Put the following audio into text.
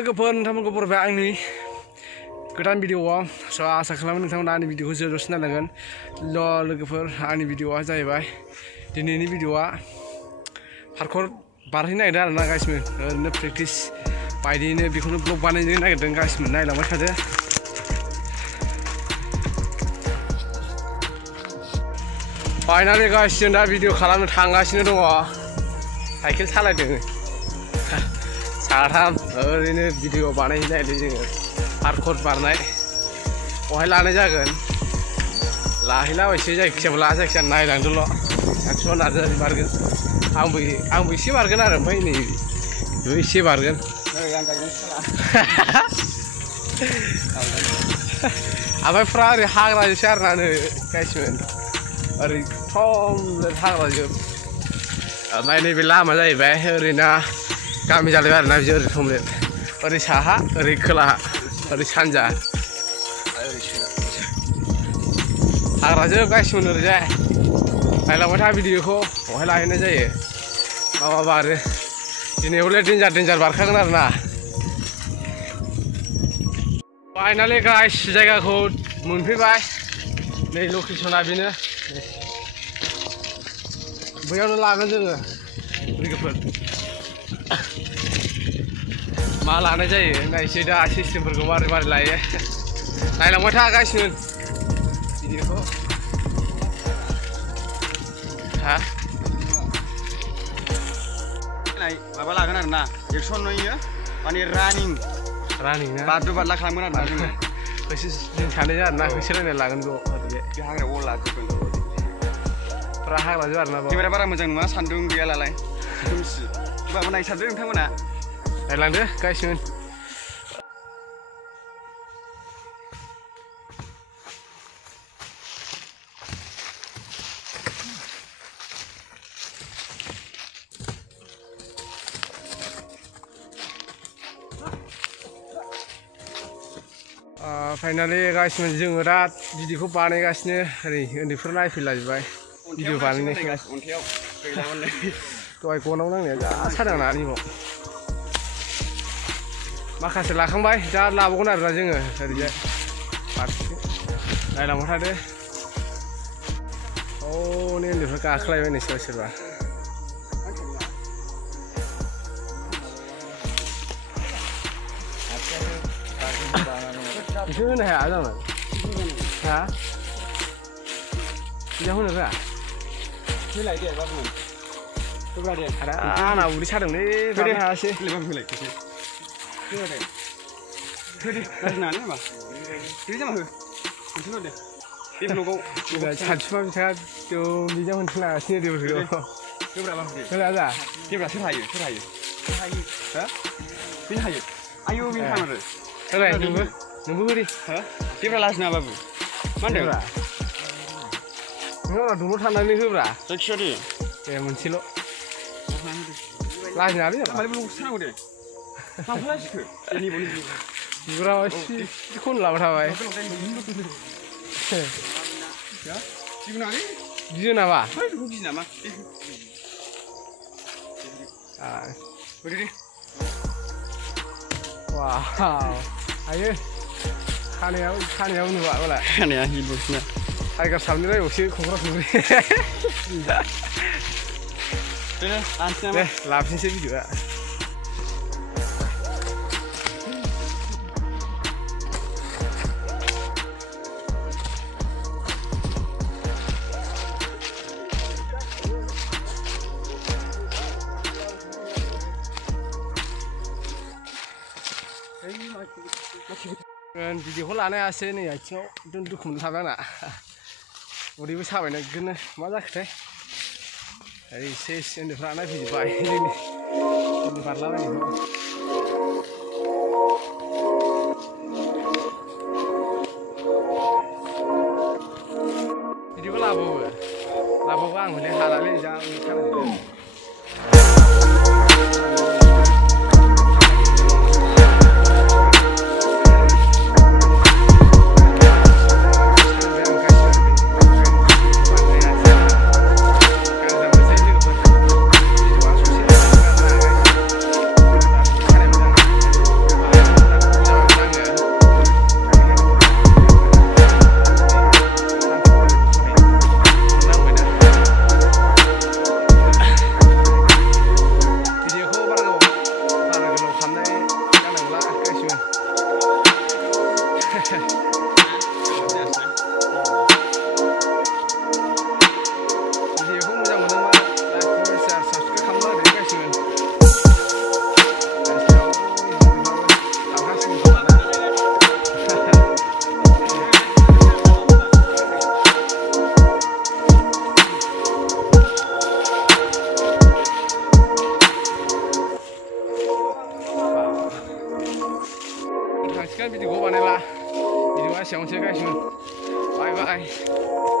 लोगोफोर नोंथांमोनखौ बरायबाय आंनि गोदान भिडिअआव स' आसा खालामो नोंथांमोना आंनि भिडिअखौ जोबजासिम नायलांगोन लोगोफोर आंनि भिडिअआ जाहैबाय दिनैनि भिडिअआ पार्कर बारहैनो नागिरदों आरोना गासिबो ओरैनो प्रेक्टिस बायदियैनो बेखौनो ब्लग बानायनो नागिरदों गासिबो नायलांबाय थादो। फाइनालि गासिबो दा भिडिअ खालामनो थांगासिनो दङ साइकेल सालायदों साथाम ओरैनो भिडिअ बानायनो नागिरदों जोङो पार्कर बारनाय बहाय लानाय जागोन लाहैलाबायसै जायखिजाया जायखिजाया नायलांदोंल' सानसुआव नार्जारि बारगोन आंबो एसे बारगोन आरो ओमफ्राय नै बेबो एसे बारगोन ओमफ्राय फुरा ओरै हाग्राजोंसो आरोना नै गासिबो ओरै थम हाग्राजोब ओमफ्राय नैबे लामा जाहैबाय ओरैना गामि जालायबाय आरोना बिदि ओरै थमलेट ओरै साहा ओरै खोलाहा ओरै सानजा हाग्राजों गासिबो ओरैजाय नायलांबाय था भिडिअखौ बहाय लाहैनाय जायो मा बारो दिनै हले देन्जार बारखागोन आरोना। फाइनालि गाइस जायगाखौ मोनफैबाय नै लकेसना बेनो बैयावनो लागोन जोङो लोगोफोर मा लानाय जायो नायसै दा सिस्टेमफोरखौ मारै लायो नायलांबाय था गासिबो भिडिअखौ हा माबा लागोन आरोना एक्सन नुयो माने रानिं ना बारदु बारला खालामगोन आरोना जोङो जों सानैजों आरोना होसोलायनाय लागोन बेयाव बे हाग्रायाव अल लाजोबगोन फुरा हाग्राजों आरोना केमेरा बारा मोजां नङा सान्दुं गैयालाय खोमसि होमबाबो नायसारदो नोंथांमोना नायलांदो गासिबो फाइनालि गासिबो जोङो दा भिडिअखौ बानायगासिनो ओरै उन्दैफोर नायफैलाजोब्बाय भिडिअ बानायनायखौ दहाय गनाव नांनाया जा सादों ना नैबाव माखासे लाखांबाय दा लाबावगोन आरोना जोङो ओरैजाय फारसेथिं नायलांबाय थादो नै उन्दैफोर गाखोलायबाय नै सोरबा बिसोर होनो हाया जानो हा बिदा होनो रोङा फैलाय दे बाबुमोन फैब्रा दे आंना उदै सादोंलै बारनो हायासै फैलाय रायज्लायनानै नामा बिदि जामा हो खनसेल' दे बे ब्लगाव सानसुमा बिथाङा बिजों होनफिनलागासिनो देबोरखौ होब्रा बाबु दे होना जा देब्रा सोर हायो हा बेनो हायो आयौ बेनो थाङो होलाय नोंबो होदे देब्रा लाजिना बाबु मा होनदों नों दलर थानानै होब्रा जायखिया दे ए मोनसेल' लाजिनालै मालाय ब्लगसो थानांगौ दे माखौ लाजिखो बिगुरा खन लाबाय थाबाय गियो नामा गियो नामा वाव आयो खानायाव नुबा मालाय खानाया हिलबक्सना टाइगार साबनि रायबावसो खुंख्रा खुंख्रि दे लाफिनसै भिडिअआ भिडिअखौ लानो हायासै नै आथिङाव एकदम दुखु मोननो थाबाय आंना उदैबो साबाय नोगोरनो मा जाखोथाय एसे उन्दैफ्रा नायफैजोब्बाय जोंनि बारलाबायनायखौ भिडिअखौ लाबावो आं हले हालालै जा उदै सानाय जासिगोन भिडिअखौ बानायला भिडिअआ एसेयावनोसै गाइस बाय बाय